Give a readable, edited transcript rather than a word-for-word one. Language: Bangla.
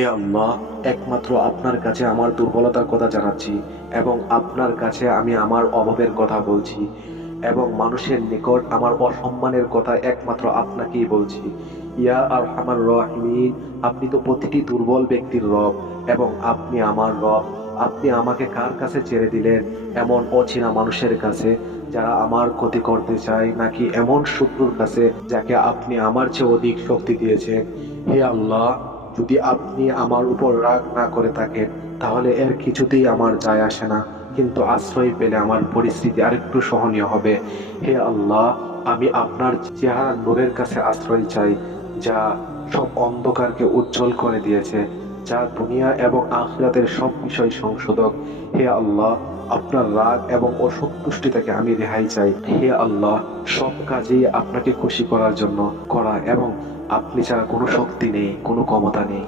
হে আল্লাহ, একমাত্র আপনার কাছে আমার দুর্বলতার কথা জানাচ্ছি এবং আপনার কাছে আমি আমার অভাবের কথা বলছি এবং মানুষের নিকট আমার অসম্মানের কথা একমাত্র আপনাকেই বলছি। ইয়া আরহামার রাহিমিন, আপনি তো প্রতিটি দুর্বল ব্যক্তির রব এবং আপনি আমার রব। আপনি আমাকে কার কাছে ছেড়ে দিলেন? এমন অচেনা মানুষের কাছে যারা আমার ক্ষতি করতে চায়, নাকি এমন শত্রুর কাছে যাকে আপনি আমার চেয়ে অধিক শক্তি দিয়েছেন? হে আল্লাহ, যদি আপনি আমার উপর রাগ না করে থাকেন তাহলে এর কিছুতেই আমার যায় আসে না, কিন্তু আশ্রয় পেলে আমার পরিস্থিতি আরেকটু সহনীয় হবে। হে আল্লাহ, আমি আপনার চেহারা নূরের কাছে আশ্রয় চাই, যা সব অন্ধকারকে উজ্জ্বল করে দিয়েছে, যা দুনিয়া এবং আখিরাতের সব বিষয় সংশোধক। হে আল্লাহ, আপনার রাগ এবং অসন্তুষ্টি থেকে আমি রেহাই চাই। হে আল্লাহ, সব কাজেই আপনাকে খুশি করার জন্য করা, এবং আপনি ছাড়া কোনো শক্তি নেই, কোনো ক্ষমতা নেই।